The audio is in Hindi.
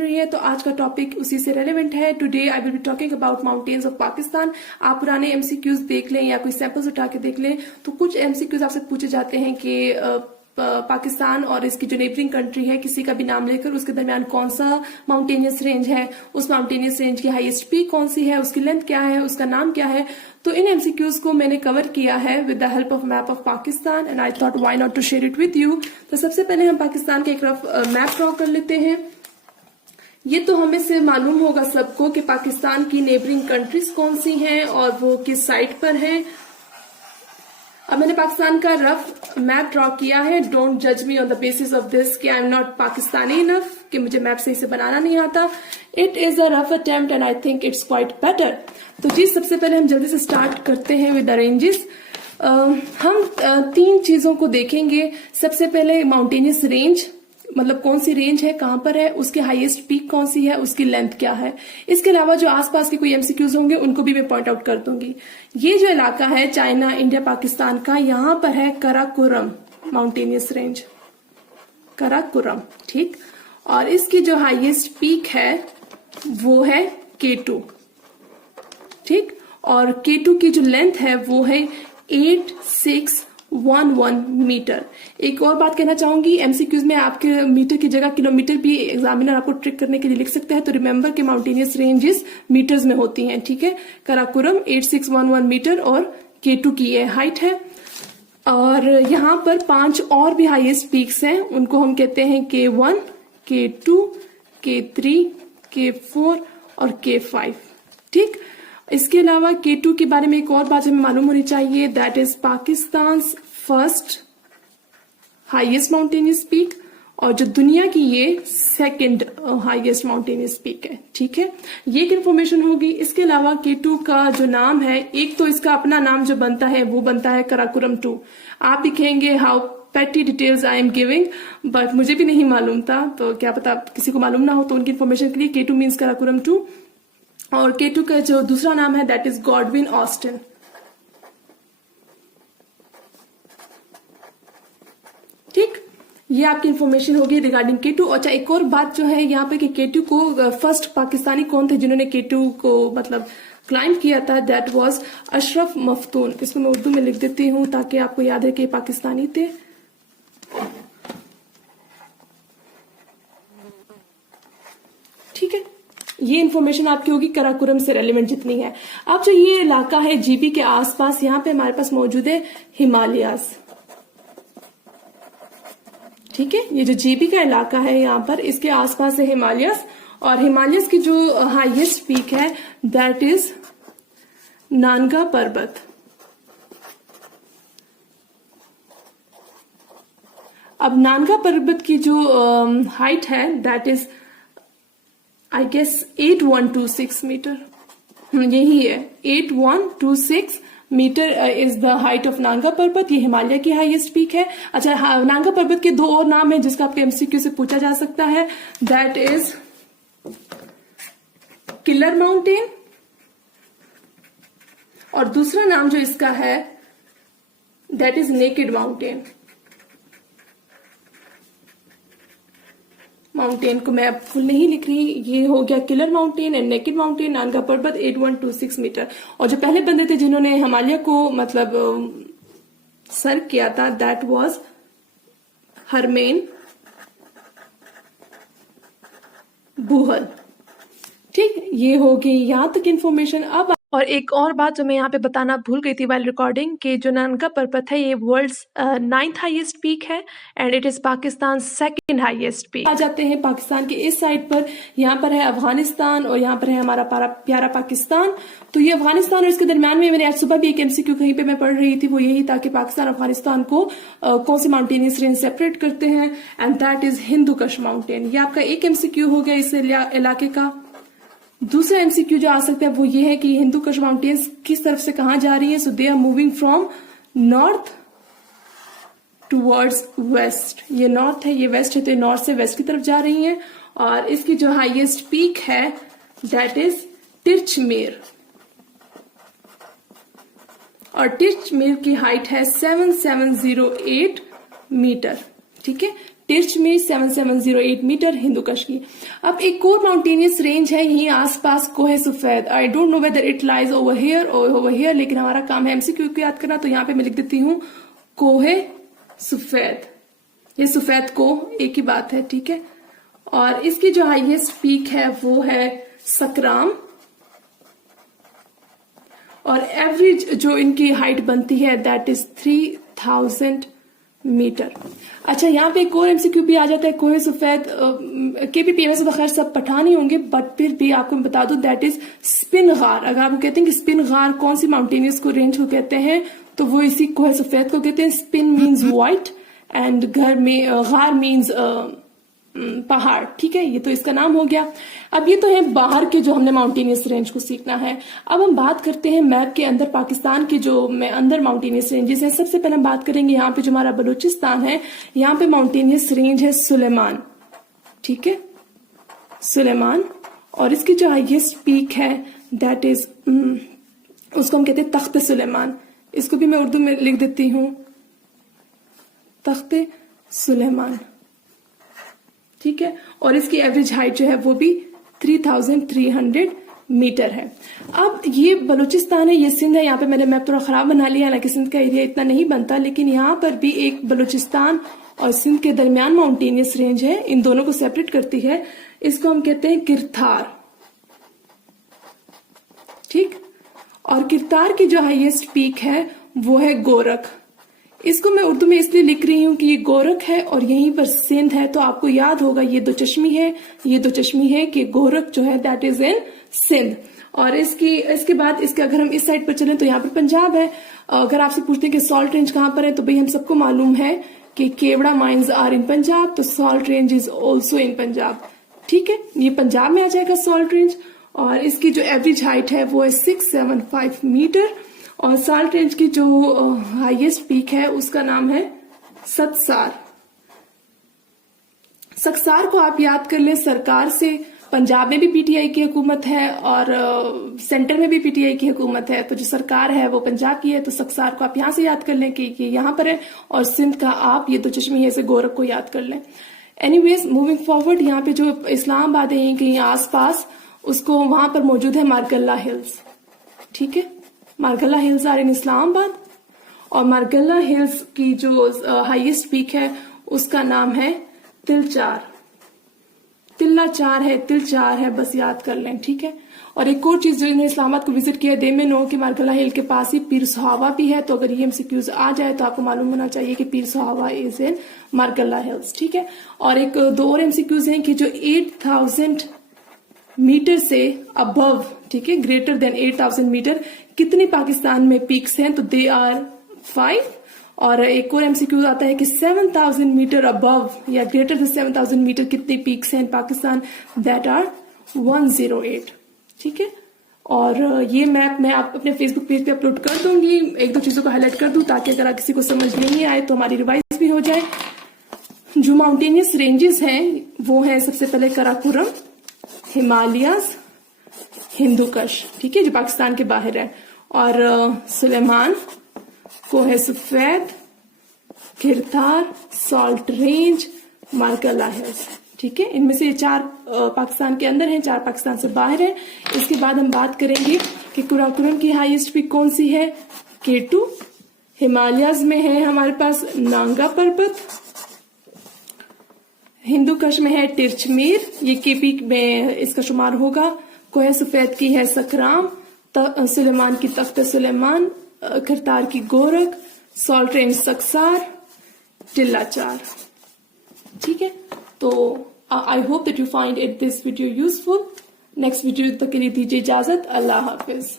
रही है, तो आज का टॉपिक उसी से रेलेवेंट है। Today I will be talking about mountains of Pakistan. आप पुराने एमसीक्यूज देख लें या कोई सैंपल्स उठा के देख लें तो कुछ एमसीक्यूज आपसे पूछे जाते हैं कि पाकिस्तान और इसकी जो नेबरिंग कंट्री है किसी का भी नाम लेकर उसके दरमियान कौन सा माउंटेनियस रेंज है, उस माउंटेनियस रेंज की हाईएस्ट पीक कौन सी है, उसकी लेंथ क्या है, उसका नाम क्या है। तो इन एमसीक्यूज को मैंने कवर किया है with the help of map of Pakistan and I thought why not to share it with you. तो सबसे पहले हम पाकिस्तान का एक रफ मैप ड्रॉ कर लेते हैं। ये तो हमें से मालूम होगा सबको कि पाकिस्तान की नेबरिंग कंट्रीज कौन सी हैं और वो किस साइड पर हैं। अब मैंने पाकिस्तान का रफ मैप ड्रॉ किया है। डोंट जज me on the basis of this कि I am not Pakistani enough, कि मुझे मैप सही से बनाना नहीं आता। It is a rough attempt and I think it's quite better. तो जी सबसे पहले हम जल्दी से स्टार्ट करते हैं विद द रेंजेस। हम तीन चीजों को देखेंगे। सबसे पहले माउंटेनियस रेंज, मतलब कौन सी रेंज है, कहां पर है, उसकी हाईएस्ट पीक कौन सी है, उसकी लेंथ क्या है। इसके अलावा जो आसपास के कोई एमसीक्यूज होंगे उनको भी मैं पॉइंट आउट कर दूंगी। ये जो इलाका है चाइना, इंडिया, पाकिस्तान का, यहाँ पर है कराकोरम माउंटेनियस रेंज, कराकोरम, ठीक। और इसकी जो हाईएस्ट पीक है वो है K2, ठीक। और K2 की जो लेंथ है वो है 8611 मीटर। एक और बात कहना चाहूंगी, एमसीक्यूज में आपके मीटर की जगह किलोमीटर भी एग्जामिनर आपको ट्रिक करने के लिए लिख सकते हैं। तो रिमेंबर कि माउंटेनियस रेंजेस मीटर्स में होती हैं, ठीक है। कराकोरम 8611 मीटर और K2 की ये हाइट है। और यहाँ पर 5 और भी हाईएस्ट पीक्स हैं, उनको हम कहते हैं K1, K2, K3, K4 और K5, ठीक। इसके अलावा K2 के बारे में एक और बात हमें मालूम होनी चाहिए, that is Pakistan first highest mountainous peak और जो दुनिया की ये सेकंड हाईएस्ट माउंटेनियस पीक है, ठीक है। ये एक इन्फॉर्मेशन होगी। इसके अलावा K2 का जो नाम है, एक तो इसका अपना नाम जो बनता है वो बनता है कराकोरम 2। आप लिखेंगे हाउ पेटी details I am giving, but मुझे भी नहीं मालूम था, तो क्या पता किसी को मालूम ना हो, तो उनकी इन्फॉर्मेशन के लिए K2 मीन्स कराकोरम 2। और K2 का जो दूसरा नाम है दैट इज गॉडविन ऑस्टिन, ठीक। ये आपकी इन्फॉर्मेशन होगी रिगार्डिंग K2। अच्छा एक और बात जो है यहाँ पे कि K2 को फर्स्ट पाकिस्तानी कौन थे जिन्होंने K2 को मतलब क्लाइंब किया था, दैट वाज अशरफ मफ्तून। इसको मैं उर्दू में लिख देती हूँ ताकि आपको याद है कि पाकिस्तानी थे, ठीक है। ये इन्फॉर्मेशन आपकी होगी कराकोरम से रेलिवेंट जितनी है। अब जो ये इलाका है जीबी के आसपास, यहाँ पे हमारे पास मौजूद है हिमालयाज, ठीक है। ये जो जीबी का इलाका है यहाँ पर, इसके आसपास है हिमालयस। और हिमालयस की जो हाईएस्ट पीक है दैट इज नानगा पर्वत। अब नानगा पर्वत की जो हाइट है that is I guess 8126 metre, यही है 8126 metre is the height of Nanga Parbat. ये हिमालय की हाईएस्ट पीक है। अच्छा नांगा पर्वत के 2 और नाम है जिसका आपके एमसीक्यू से पूछा जा सकता है, दैट इज किलर माउंटेन और दूसरा नाम जो इसका है that is naked mountain. Mountain को मैं अब फुल नहीं लिख रही, ये हो गया killer mountain and naked mountain, Nanga Parbat 8126 metre. और जो पहले बंदे थे जिन्होंने हिमालय को मतलब सर किया था दैट वाज हरमेन बूहल, ठीक। ये होगी यहां तक इन्फॉर्मेशन। अब और एक और बात जो मैं यहाँ पे बताना भूल गई थी वाइल रिकॉर्डिंग, कि जो नानगा पर्वत है ये वर्ल्ड्स 9th हाईएस्ट पीक है and it is Pakistan second highest peak. आ जाते हैं पाकिस्तान के इस साइड पर, यहाँ पर है अफगानिस्तान और यहाँ पर है हमारा प्यारा पाकिस्तान। तो ये अफगानिस्तान और इसके दरमियान में मैंने आज सुबह भी एक एमसीक्यू कहीं पे मैं पढ़ रही थी, वो यही था कि पाकिस्तान अफगानिस्तान को कौन सी माउंटेनियस रेंज सेपरेट करते हैं, एंड दैट इज हिंदू कश माउंटेन। ये आपका एक एमसीक्यू हो गया इस इलाके का। दूसरा एमसीक्यू जो आ सकता है वो ये है कि हिंदू कश माउंटेन्स किस तरफ से कहां जा रही है। So they are moving from north towards west. ये नॉर्थ है, ये वेस्ट है, तो ये नॉर्थ से वेस्ट की तरफ जा रही हैं। और इसकी जो हाईएस्ट पीक है दैट इज तिरचमेर, और तिरचमेर की हाइट है 7708 मीटर, ठीक है। तिरछ में 7708 मीटर हिंदुकश की। अब एक और माउंटेनियस रेंज है यहीं आसपास, कोहे सफेद। I don't know whether it lies over here और ओवर हियर, लेकिन हमारा काम है एमसीक्यू को याद करना, तो यहाँ पे मैं लिख देती हूँ कोहे सफेद। ये सफेद को एक ही बात है, ठीक है। और इसकी जो हाईएस्ट पीक है वो है सकराम, और एवरेज जो इनकी हाइट बनती है दैट इज 3000 मीटर। अच्छा, यहाँ पे एक और एमसीक्यू भी आ जाता है, कोहे सफेद केपीपी में से तो खैर सब पठान ही होंगे, बट फिर भी आपको मैं बता दूं दैट इज स्पिन गार। अगर आपको कहते हैं कि स्पिन गार कौन सी माउंटेनियस को रेंज को कहते हैं, तो वो इसी कोहे सफेद को कहते हैं। स्पिन मीन्स व्हाइट एंड गार मीन्स पहाड़, ठीक है। ये तो इसका नाम हो गया। अब ये तो है बाहर के जो हमने माउंटेनियस रेंज को सीखना है। अब हम बात करते हैं मैप के अंदर पाकिस्तान के जो अंदर माउंटेनियस रेंजेस हैं। सबसे पहले हम बात करेंगे यहाँ पे जो हमारा बलूचिस्तान है, यहाँ पे माउंटेनियस रेंज है सुलेमान, ठीक है, सुलेमान। और इसकी जो हाईएस्ट पीक है दैट इज उसको हम कहते हैं तख्त सुलेमान। इसको भी मैं उर्दू में लिख देती हूँ, तख्त सुलेमान, ठीक है। और इसकी एवरेज हाइट जो है वो भी 3300 मीटर है। अब ये बलूचिस्तान है, ये सिंध है। यहाँ पे मैंने मैप थोड़ा खराब बना लिया, हालांकि सिंध का एरिया इतना नहीं बनता, लेकिन यहाँ पर भी एक बलूचिस्तान और सिंध के दरमियान माउंटेनियस रेंज है, इन दोनों को सेपरेट करती है। इसको हम कहते हैं किरथार, ठीक। और किरतार की जो हाईएस्ट पीक है वो है गोरख। इसको मैं उर्दू में इसलिए लिख रही हूं कि ये गोरख है और यहीं पर सिंध है, तो आपको याद होगा ये दो चश्मी है, ये दो चश्मी है कि गोरख जो है दैट इज इन सिंध। और इसके बाद इसके अगर हम इस साइड पर चलें तो यहाँ पर पंजाब है। अगर आपसे पूछते हैं कि सॉल्ट रेंज कहाँ पर है, तो भाई हम सबको मालूम है कि केवड़ा माइंस आर इन पंजाब, तो salt range is also in Punjab, ठीक है। ये पंजाब में आ जाएगा सॉल्ट रेंज। और इसकी जो एवरेज हाइट है वो है 675 मीटर। और सॉल्ट रेंज की जो हाईएस्ट पीक है उसका नाम है सतसार। सक्सार को आप याद कर लें सरकार से। पंजाब में भी पीटीआई की हुकूमत है और सेंटर में भी पीटीआई की हुकूमत है, तो जो सरकार है वो पंजाब की है, तो सक्सार को आप यहां से याद कर लें कि यहाँ पर है। और सिंध का आप ये दो चश्मे है से गोरख को याद कर लें। एनीवेज मूविंग फॉरवर्ड, यहाँ पे जो इस्लामाबाद है कहीं आसपास, उसको वहां पर मौजूद है मारगल्ला हिल्स, ठीक है। Margalla hills are in Islamabad. और मारगल्ला हिल्स की जो हाईएस्ट पीक है उसका नाम है तिलचार। तिल्लाचार है, तिलचार है, बस याद कर लें, ठीक है। और एक और चीज जो इन्हें इस्लामाबाद को विजिट किया, दे में नो कि मारगल्ला हिल के पास ही पीर सुहावा भी है, तो अगर ये एमसीक्यूज आ जाए तो आपको मालूम होना चाहिए कि पीर सुहावा इज इन मारगल्ला हिल्स, ठीक है। और एक दो और एमसीक्यूज हैं कि जो 8000 मीटर से अबव, ठीक है, ग्रेटर देन 8000 मीटर कितने पाकिस्तान में पीक्स हैं, तो दे आर 5। और एक और एमसीक्यू आता है कि 7000 मीटर अबव या ग्रेटर देन 7000 मीटर कितने पीक्स हैं इन पाकिस्तान, दैट आर 108, ठीक है। और ये मैप मैं आप अपने फेसबुक पेज पे अपलोड कर दूंगी। एक दो चीजों को हाईलाइट कर दूं ताकि अगर किसी को समझ नहीं आए तो हमारी रिवाइज भी हो जाए। जो माउंटेनियस रेंजेस हैं वो है सबसे पहले कराकोरम, हिमालयाज, हिंदुकश, ठीक है, जो पाकिस्तान के बाहर है। और सुलेमान, कोहे सफेद, Kirtar, salt range, Margalla hills, ठीक है। इनमें से 4 पाकिस्तान के अंदर हैं, 4 पाकिस्तान से बाहर है। इसके बाद हम बात करेंगे कि कराकोरम की हाईएस्ट पीक कौन सी है, K2। हिमालयाज में है हमारे पास नांगा पर्वत, हिंदुकश में है तिरछमीर, ये केपी में इसका शुमार होगा। कोहे सफेद की है सकराम, सुलेमान की तख्त सुलेमान, किरतार की गोरख, सॉल्ट रेंज सक्सार, तिल्लाचार, ठीक है। तो I hope that you find it this video useful. Next video तक के लिए दीजिए इजाजत। अल्लाह हाफिज।